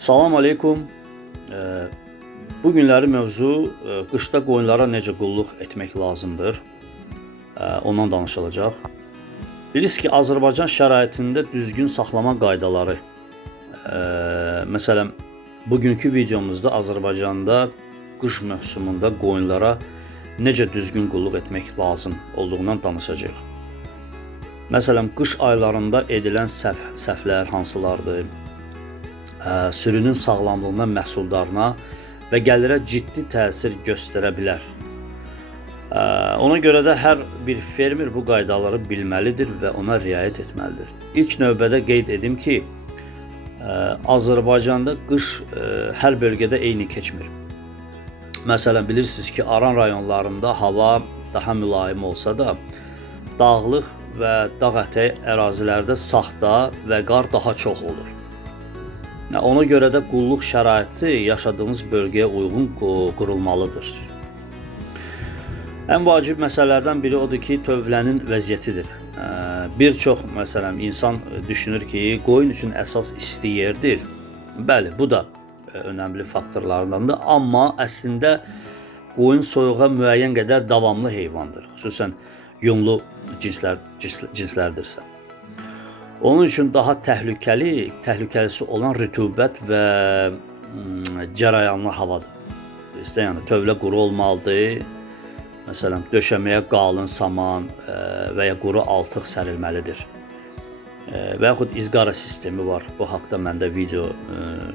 Salam aleykum. Bu günləri mövzu qışda qoyunlara necə qulluq etmək lazımdır. Ondan danışılacaq. Bilirsiniz ki, Azərbaycan şəraitində düzgün saxlama qaydaları. Məsələn, bugünkü videomuzda Azərbaycanda qış mövsümündə qoyunlara necə düzgün qulluq etmək lazım olduğundan danışacağıq. Məsələn, qış aylarında edilən səhvlər hansılardır? Sürünün sağlamlığına, məhsuldarına və gəlirə ciddi təsir göstərə bilər. Ona görə də hər bir fermer bu qaydaları bilməlidir və ona riayət etməlidir. İlk növbədə qeyd edim ki, Azərbaycanda qış hər bölgədə eyni keçmir. Məsələn, bilirsiniz ki, Aran rayonlarında hava daha mülayim olsa da, dağlıq və dağ ətəyi ərazilərdə saxta və qar daha çox olur. Ona görə də qulluq şəraiti yaşadığımız bölgəyə uyğun qurulmalıdır. Ən vacib məsələlərdən biri odur ki, tövlənin vəziyyətidir. Bir çox, məsələn, insan düşünür ki, qoyun üçün əsas isti yerdir. Bəli, bu da önəmli faktorlardandır. Amma əslində qoyun soyuğa müəyyən qədər davamlı heyvandır. Xüsusən yunlu cinslərdirsə. Onun üçün daha təhlükəlisi olan rütubət və cərəyanlı havadır. Yəni, tövlə quru olmalıdır. Məsələn, döşəməyə qalın saman və ya quru altıq sərilməlidir. Və yaxud izqara sistemi var. Bu haqda məndə video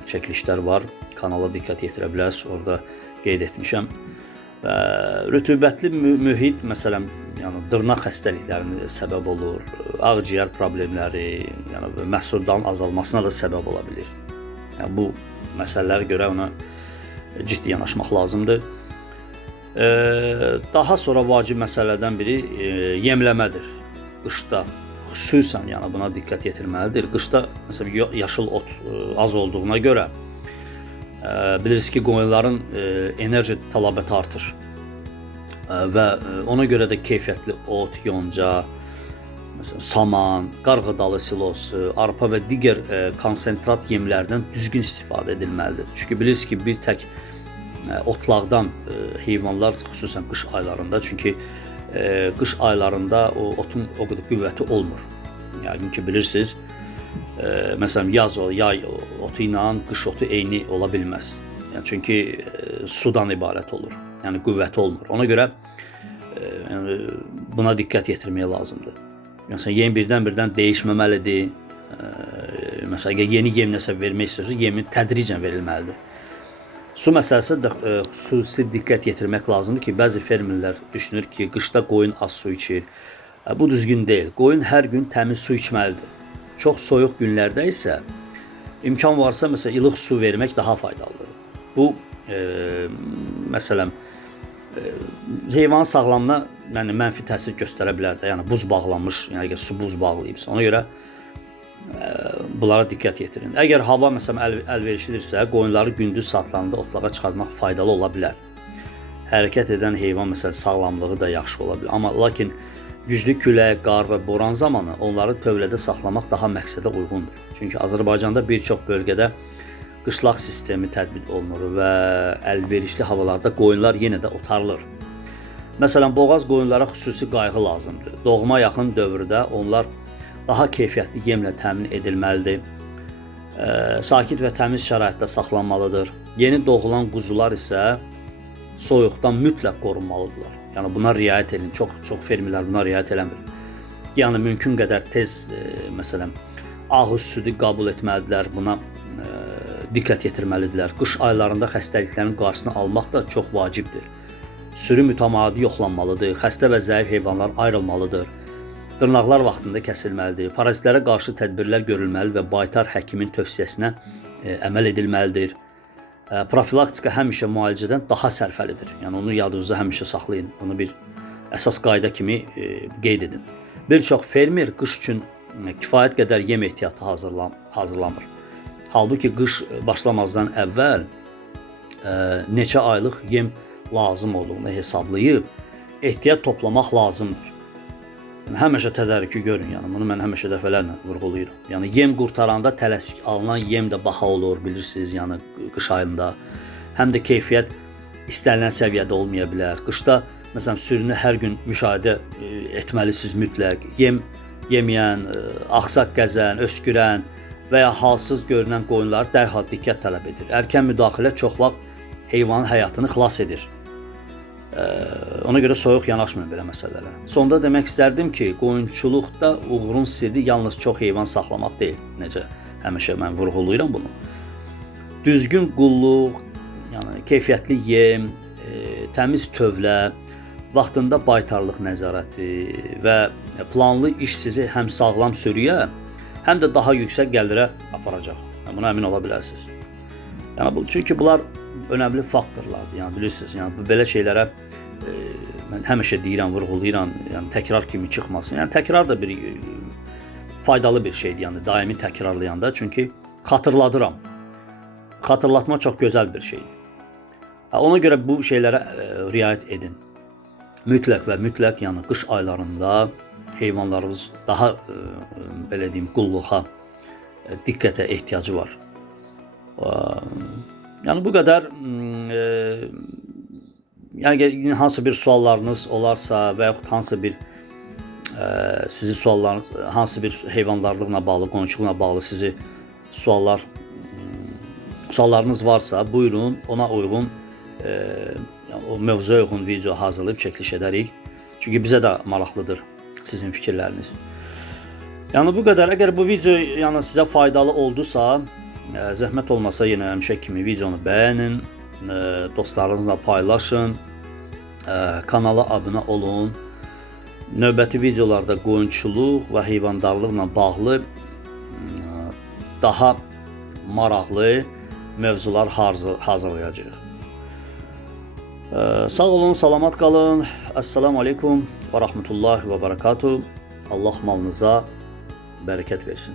çəkilişlər var. Kanala diqqət yetirə bilərsiniz. Orada qeyd etmişəm. Rütubətli mühit, məsələn, yəni dırnaq xəstəliklərinə səbəb olur, ağciyər problemləri, yəni məhsuldarlığın azalmasına da səbəb ola bilir. Yəni, bu məsələlərə görə ona ciddi yanaşmaq lazımdır. Daha sonra vacib məsələlərdən biri yemləmədir. Qışda xüsusən yəni buna diqqət yetirməlidir. Qışda məsələn yaşıl ot az olduğuna görə bilirsiniz ki, qoyunların enerji tələbatı artır və ona görə də keyfiyyətli ot, yonca, məsələn, saman, qarğıdalı silosu, arpa və digər konsentrat yemlərdən düzgün istifadə edilməlidir. Çünki bilirsiniz ki, bir tək otlaqdan heyvanlar, xüsusən qış aylarında, çünki qış aylarında o otun o qədər qüvvəti olmur. Yəqin ki, bilirsiniz, məsələn, yay otu ilə qış otu eyni ola bilməz. Yəni, çünki sudan ibarət olur, yəni qüvvəti olmur. Ona görə buna diqqət yetirmək lazımdır. Məsələn, yem birdən-birdən dəyişməməlidir. Məsələn, yeni yem nəsə vermək istəyirsiniz, yemin tədricən verilməlidir. Su məsələsi də xüsusi diqqət yetirmək lazımdır ki, bəzi fermerlər düşünür ki, qışda qoyun az su içir. Bu düzgün deyil. Qoyun hər gün təmiz su içməlidir. Çox soyuq günlərdə isə imkan varsa məsələn ilıq su vermək daha faydalıdır. Bu məsələn heyvanın sağlamlığına mənfi təsir göstərə bilər də. Yəni buz bağlanmış, yəni əgər su buz bağlayıbsa, ona görə bunlara diqqət yetirin. Əgər hava məsələn əlverişlidirsə, qoyunları gündüz saatlarında otlağa çıxartmaq faydalı ola bilər. Hərəkət edən heyvan məsələn sağlamlığı da yaxşı ola bilər. Amma lakin güclü külək, qar və boran zamanı onları tövlədə saxlamaq daha məqsədə uyğundur. Çünki Azərbaycanda bir çox bölgədə qışlaq sistemi tətbiq olunur və əlverişli havalarda qoyunlar yenə də otarılır. Məsələn, boğaz qoyunlara xüsusi qayğı lazımdır. Doğuma yaxın dövrdə onlar daha keyfiyyətli yemlə təmin edilməlidir. Sakit və təmiz şəraitdə saxlanmalıdır. Yeni doğulan quzular isə soyuqdan mütləq qorunmalıdırlar. Yəni buna riayət edin. Çox fermerlər buna riayət eləmir. Yəni mümkün qədər tez məsələn ağız südü qəbul etməlidirlər. Buna diqqət yetirməlidirlər. Qış aylarında xəstəliklərin qarşısını almaq da çox vacibdir. Sürü mütəmadi yoxlanmalıdır. Xəstə və zəif heyvanlar ayrılmalıdır. Dırnaqlar vaxtında kəsilməlidir. Parazitlərə qarşı tədbirlər görülməli və baytar həkimin tövsiyəsinə əməl edilməlidir. Profilaktika həmişə müalicədən daha sərfəlidir. Yəni onu yadınızda həmişə saxlayın. Bunu bir əsas qayda kimi qeyd edin. Bir çox fermer qış üçün kifayət qədər yem ehtiyatı hazırlamır. Halbuki qış başlamazdan əvvəl neçə aylıq yem lazım olduğunu hesablayıb ehtiyat toplamaq lazımdır. Həmişə tədarükü görün, yəni bunu mən həmişə dəfələrlə vurğulayıram. Yəni yem qurtaranda tələsik alınan yem də baha olur, bilirsiniz, yəni qış ayında. Həm də keyfiyyət istənilən səviyyədə olmaya bilər. Qışda məsələn sürünü hər gün müşahidə etməlisiniz mütləq. Yem yeməyən, axsaq gəzən, öskürən və ya halsız görünən qoyunlar dərhal diqqət tələb edir. Erkən müdaxilə çox vaxt heyvanın həyatını xilas edir. Ona görə soyuq yanaşmayın belə məsələlərə. Sonda demək istərdim ki, qoyunçuluqda uğurun sirri yalnız çox heyvan saxlamaq deyil. Necə həmişə mən vurğulayıram bunu. Düzgün qulluq, yəni keyfiyyətli yem, təmiz tövlə, vaxtında baytarlıq nəzarəti və planlı iş sizi həm sağlam sürüyə, həm də daha yüksək gəlirə aparacaq. Buna əmin ola bilərsiniz. Yəni çünki bunlar önəmli faktorlardır. Yəni bilirsiniz, yəni belə şeylərə mən həmişə deyirəm, vurğulayıram, yəni təkrar kimi çıxmasın. Yəni təkrar da bir faydalı bir şeydir, yəni daimi təkrarlayanda, çünki xatırladıram. Xatırlatma çox gözəl bir şeydir. Ona görə bu şeylərə riayət edin. Mütləq və mütləq, yəni qış aylarında heyvanlarınız daha belə deyim, qulluğa, diqqətə ehtiyacı var. Yəni bu qədər. Yəni hansı bir suallarınız olarsa və yaxud hansı bir sizi suallarınız, hansı bir heyvandarlıqla bağlı, qoyunçuluqla bağlı sizi suallarınız varsa, buyurun, ona uyğun o mövzuya uyğun video hazırlayıb çəkiliş edərik. Çünki bizə də maraqlıdır sizin fikirləriniz. Yəni bu qədər. Əgər bu video yəni sizə faydalı oldusa, zəhmət olmasa yenə həmişə kimi videonu bəyənin, dostlarınızla paylaşın, kanala abunə olun. Növbəti videolarda qoyunçuluq və heyvandarlıqla bağlı daha maraqlı mövzular hazırlayacağıq. Sağ olun, salamat qalın. Assalamu aleykum və rahmetullahi və barakatuh. Allah malınıza bərəkət versin.